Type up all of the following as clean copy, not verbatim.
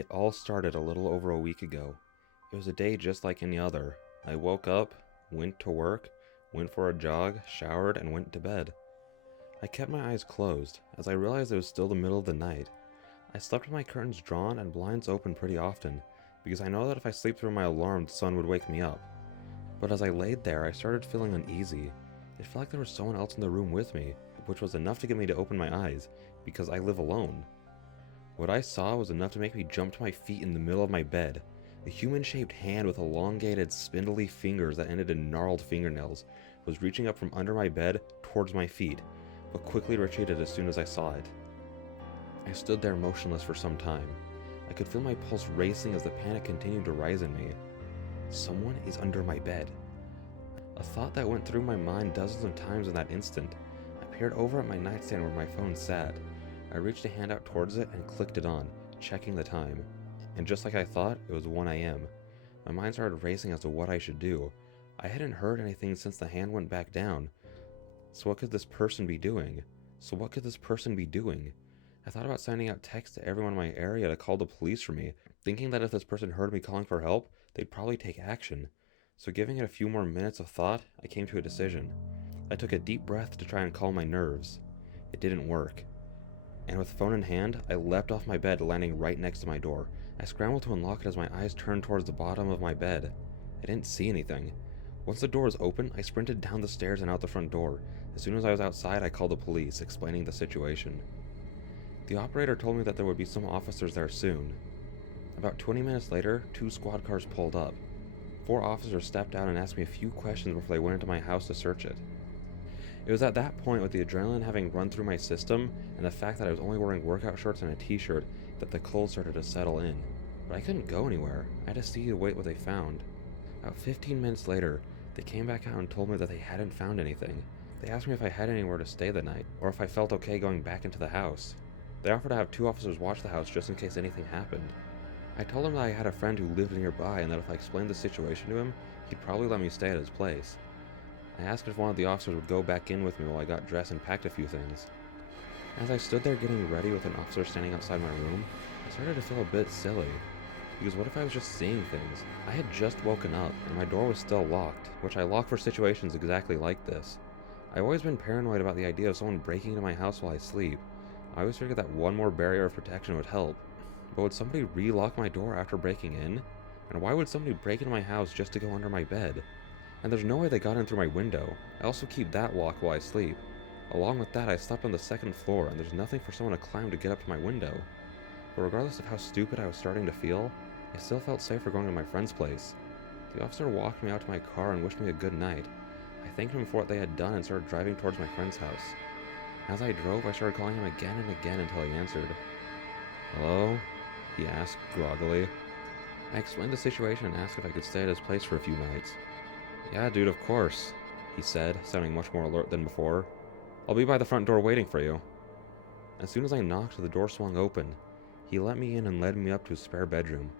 It all started a little over a week ago. It was a day just like any other. I woke up, went to work, went for a jog, showered, and went to bed. I kept my eyes closed, as I realized it was still the middle of the night. I slept with my curtains drawn and blinds open pretty often, because I know that if I sleep through my alarm, the sun would wake me up. But as I laid there, I started feeling uneasy. It felt like there was someone else in the room with me, which was enough to get me to open my eyes, because I live alone. What I saw was enough to make me jump to my feet in the middle of my bed. A human-shaped hand with elongated, spindly fingers that ended in gnarled fingernails was reaching up from under my bed towards my feet, but quickly retreated as soon as I saw it. I stood there motionless for some time. I could feel my pulse racing as the panic continued to rise in me. Someone is under my bed. A thought that went through my mind dozens of times in that instant. I peered over at my nightstand where my phone sat. I reached a hand out towards it and clicked it on, checking the time. And just like I thought, it was 1 a.m. My mind started racing as to what I should do. I hadn't heard anything since the hand went back down. So what could this person be doing? I thought about sending out texts to everyone in my area to call the police for me, thinking that if this person heard me calling for help, they'd probably take action. So giving it a few more minutes of thought, I came to a decision. I took a deep breath to try and calm my nerves. It didn't work. And with the phone in hand, I leapt off my bed, landing right next to my door. I scrambled to unlock it as my eyes turned towards the bottom of my bed. I didn't see anything. Once the door was open, I sprinted down the stairs and out the front door. As soon as I was outside, I called the police, explaining the situation. The operator told me that there would be some officers there soon. About 20 minutes later, 2 squad cars pulled up. 4 officers stepped out and asked me a few questions before they went into my house to search it. It was at that point, with the adrenaline having run through my system, and the fact that I was only wearing workout shorts and a t-shirt, that the cold started to settle in. But I couldn't go anywhere. I had to see to wait what they found. About 15 minutes later, they came back out and told me that they hadn't found anything. They asked me if I had anywhere to stay the night, or if I felt okay going back into the house. They offered to have 2 officers watch the house just in case anything happened. I told them that I had a friend who lived nearby and that if I explained the situation to him, he'd probably let me stay at his place. I asked if one of the officers would go back in with me while I got dressed and packed a few things. As I stood there getting ready with an officer standing outside my room, I started to feel a bit silly. Because what if I was just seeing things? I had just woken up, and my door was still locked, which I lock for situations exactly like this. I've always been paranoid about the idea of someone breaking into my house while I sleep. I always figured that one more barrier of protection would help. But would somebody re-lock my door after breaking in? And why would somebody break into my house just to go under my bed? And there's no way they got in through my window. I also keep that locked while I sleep. Along with that, I slept on the 2nd floor, and there's nothing for someone to climb to get up to my window. But regardless of how stupid I was starting to feel, I still felt safer going to my friend's place. The officer walked me out to my car and wished me a good night. I thanked him for what they had done and started driving towards my friend's house. As I drove, I started calling him again and again until he answered. "Hello?" he asked, groggily. I explained the situation and asked if I could stay at his place for a few nights. "Yeah, dude, of course," he said, sounding much more alert than before. "I'll be by the front door waiting for you." As soon as I knocked, the door swung open. He let me in and led me up to his spare bedroom.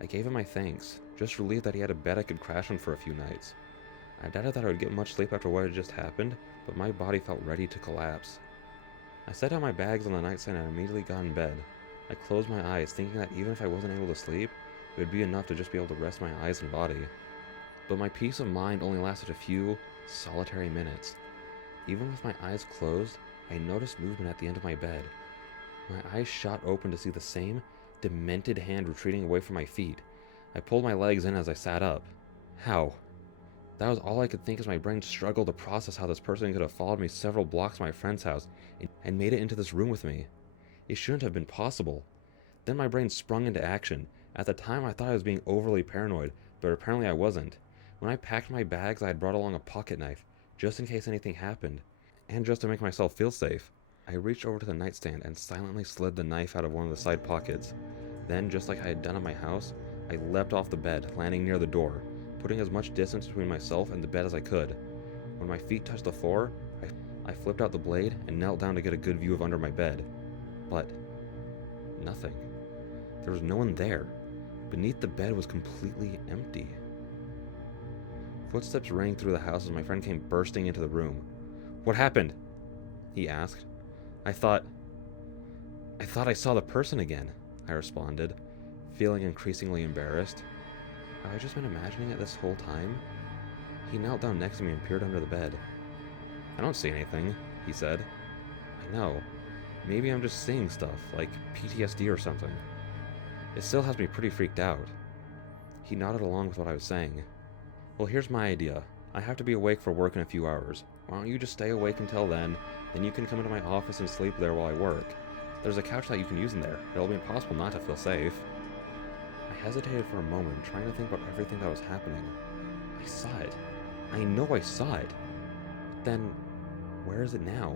I gave him my thanks, just relieved that he had a bed I could crash on for a few nights. I doubted that I would get much sleep after what had just happened, but my body felt ready to collapse. I set down my bags on the nightstand and immediately got in bed. I closed my eyes, thinking that even if I wasn't able to sleep, it would be enough to just be able to rest my eyes and body. But my peace of mind only lasted a few solitary minutes. Even with my eyes closed, I noticed movement at the end of my bed. My eyes shot open to see the same demented hand retreating away from my feet. I pulled my legs in as I sat up. How? That was all I could think as my brain struggled to process how this person could have followed me several blocks to my friend's house and made it into this room with me. It shouldn't have been possible. Then my brain sprung into action. At the time I thought I was being overly paranoid, but apparently I wasn't. When I packed my bags, I had brought along a pocket knife, just in case anything happened, and just to make myself feel safe. I reached over to the nightstand and silently slid the knife out of one of the side pockets. Then, just like I had done at my house, I leapt off the bed, landing near the door, putting as much distance between myself and the bed as I could. When my feet touched the floor, I flipped out the blade and knelt down to get a good view of under my bed. But nothing. There was no one there. Beneath the bed was completely empty. Footsteps rang through the house as my friend came bursting into the room. "What happened?" he asked. I thought I saw the person again," I responded. feeling increasingly embarrassed. Have I just been imagining it this whole time? He knelt down next to me and peered under the bed. I don't see anything, he said. I know. Maybe I'm just seeing stuff, like PTSD or something. It still has me pretty freaked out. He nodded along with what I was saying. Well, here's my idea. I have to be awake for work in a few hours. Why don't you just stay awake until then you can come into my office and sleep there while I work. There's a couch that you can use in there. It'll be impossible not to feel safe. I hesitated for a moment, trying to think about everything that was happening. I saw it. I know I saw it. But then, where is it now?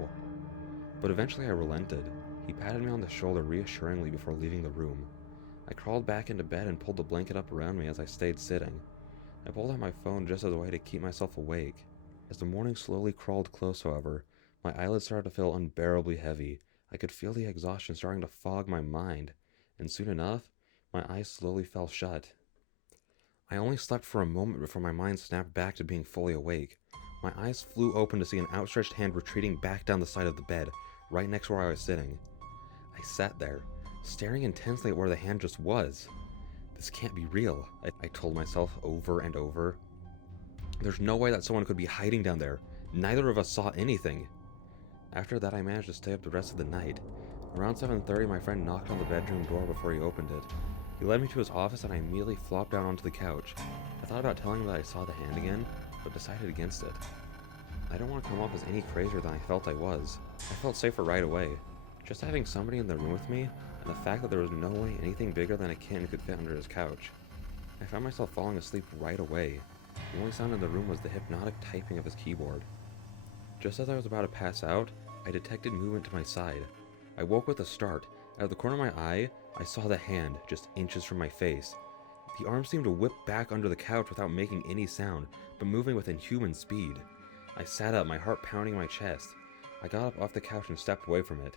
But eventually I relented. He patted me on the shoulder reassuringly before leaving the room. I crawled back into bed and pulled the blanket up around me as I stayed sitting. I pulled out my phone just as a way to keep myself awake. As the morning slowly crawled close, however, my eyelids started to feel unbearably heavy. I could feel the exhaustion starting to fog my mind, and soon enough, my eyes slowly fell shut. I only slept for a moment before my mind snapped back to being fully awake. My eyes flew open to see an outstretched hand retreating back down the side of the bed, right next to where I was sitting. I sat there, staring intensely at where the hand just was. This can't be real, I told myself over and over. There's no way that someone could be hiding down there. Neither of us saw anything. After that, I managed to stay up the rest of the night. Around 7:30, my friend knocked on the bedroom door before he opened it. He led me to his office and I immediately flopped down onto the couch. I thought about telling him that I saw the hand again, but decided against it. I don't want to come off as any crazier than I felt I was. I felt safer right away. Just having somebody in the room with me, and the fact that there was no way anything bigger than a kitten could fit under his couch. I found myself falling asleep right away. The only sound in the room was the hypnotic typing of his keyboard. Just as I was about to pass out, I detected movement to my side. I woke with a start. Out of the corner of my eye, I saw the hand just inches from my face. The arm seemed to whip back under the couch without making any sound, but moving with inhuman speed. I sat up, my heart pounding my chest. I got up off the couch and stepped away from it.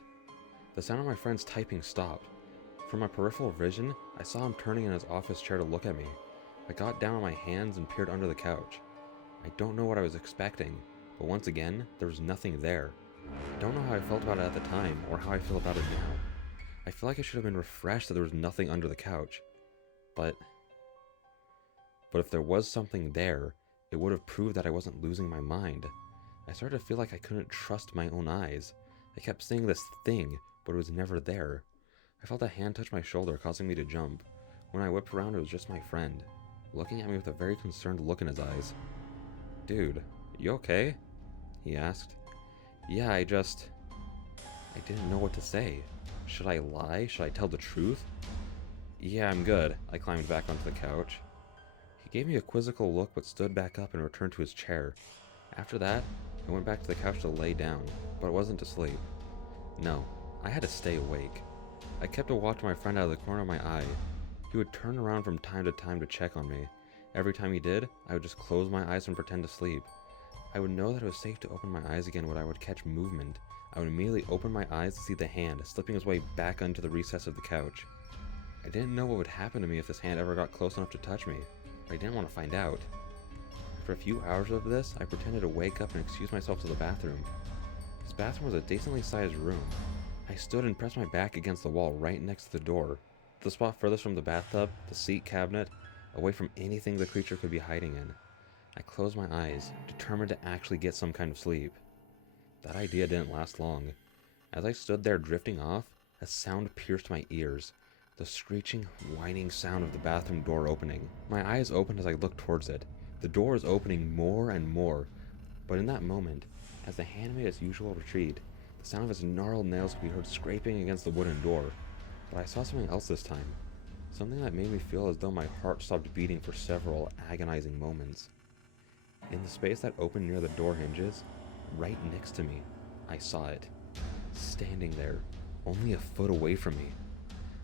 The sound of my friend's typing stopped. From my peripheral vision, I saw him turning in his office chair to look at me. I got down on my hands and peered under the couch. I don't know what I was expecting, but once again, there was nothing there. I don't know how I felt about it at the time, or how I feel about it now. I feel like I should have been refreshed that there was nothing under the couch. But if there was something there, it would have proved that I wasn't losing my mind. I started to feel like I couldn't trust my own eyes. I kept seeing this thing, but it was never there. I felt a hand touch my shoulder, causing me to jump. When I whipped around, it was just my friend, looking at me with a very concerned look in his eyes. "Dude, you okay?" he asked. "Yeah, I didn't know what to say. Should I lie? Should I tell the truth?" "Yeah, I'm good." I climbed back onto the couch. He gave me a quizzical look but stood back up and returned to his chair. After that, I went back to the couch to lay down, but it wasn't to sleep. No, I had to stay awake. I kept a watch of my friend out of the corner of my eye. He would turn around from time to time to check on me. Every time he did, I would just close my eyes and pretend to sleep. I would know that it was safe to open my eyes again when I would catch movement. I would immediately open my eyes to see the hand slipping his way back onto the recess of the couch. I didn't know what would happen to me if this hand ever got close enough to touch me, but I didn't want to find out. For a few hours of this, I pretended to wake up and excuse myself to the bathroom. This bathroom was a decently sized room. I stood and pressed my back against the wall right next to the door, the spot furthest from the bathtub, the seat cabinet, away from anything the creature could be hiding in. I closed my eyes, determined to actually get some kind of sleep. That idea didn't last long. As I stood there drifting off, a sound pierced my ears. The screeching, whining sound of the bathroom door opening. My eyes opened as I looked towards it. The door was opening more and more, but in that moment, as the hand made its usual retreat, the sound of its gnarled nails could be heard scraping against the wooden door. But I saw something else this time. Something that made me feel as though my heart stopped beating for several agonizing moments. In the space that opened near the door hinges, right next to me, I saw it. Standing there, only a foot away from me.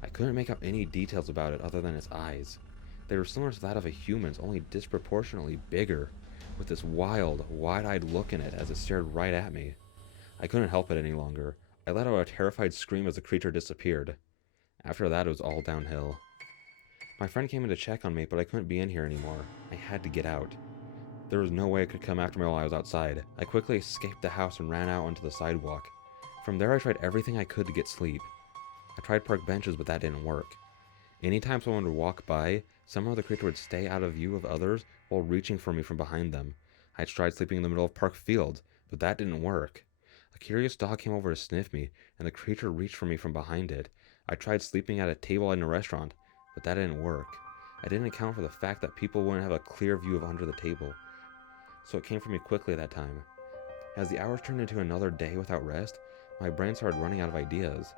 I couldn't make out any details about it other than its eyes. They were similar to that of a human's, only disproportionately bigger, with this wild, wide-eyed look in it as it stared right at me. I couldn't help it any longer. I let out a terrified scream as the creature disappeared. After that, it was all downhill. My friend came in to check on me, but I couldn't be in here anymore. I had to get out. There was no way it could come after me while I was outside. I quickly escaped the house and ran out onto the sidewalk. From there, I tried everything I could to get sleep. I tried park benches, but that didn't work. Anytime someone would walk by, somehow the creature would stay out of view of others while reaching for me from behind them. I tried sleeping in the middle of Park Field, but that didn't work. A curious dog came over to sniff me, and the creature reached for me from behind it. I tried sleeping at a table in a restaurant, but that didn't work. I didn't account for the fact that people wouldn't have a clear view of under the table, so it came for me quickly that time. As the hours turned into another day without rest, my brain started running out of ideas.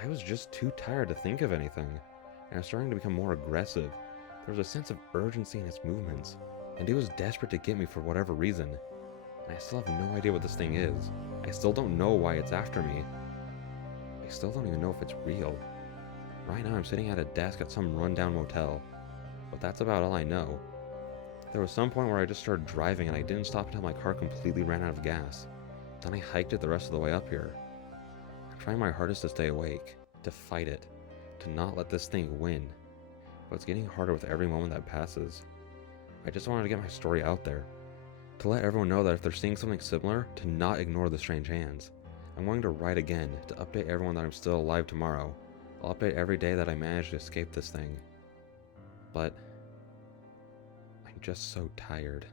I was just too tired to think of anything, and I was starting to become more aggressive. There was a sense of urgency in its movements, and it was desperate to get me for whatever reason. And I still have no idea what this thing is. I still don't know why it's after me. I still don't even know if it's real. Right now I'm sitting at a desk at some rundown motel, but that's about all I know. There was some point where I just started driving and I didn't stop until my car completely ran out of gas. Then I hiked it the rest of the way up here. I'm trying my hardest to stay awake, to fight it, to not let this thing win. But it's getting harder with every moment that passes. I just wanted to get my story out there, to let everyone know that if they're seeing something similar, to not ignore the strange hands. I'm going to write again, to update everyone that I'm still alive tomorrow. I'll update every day that I manage to escape this thing. But I'm just so tired.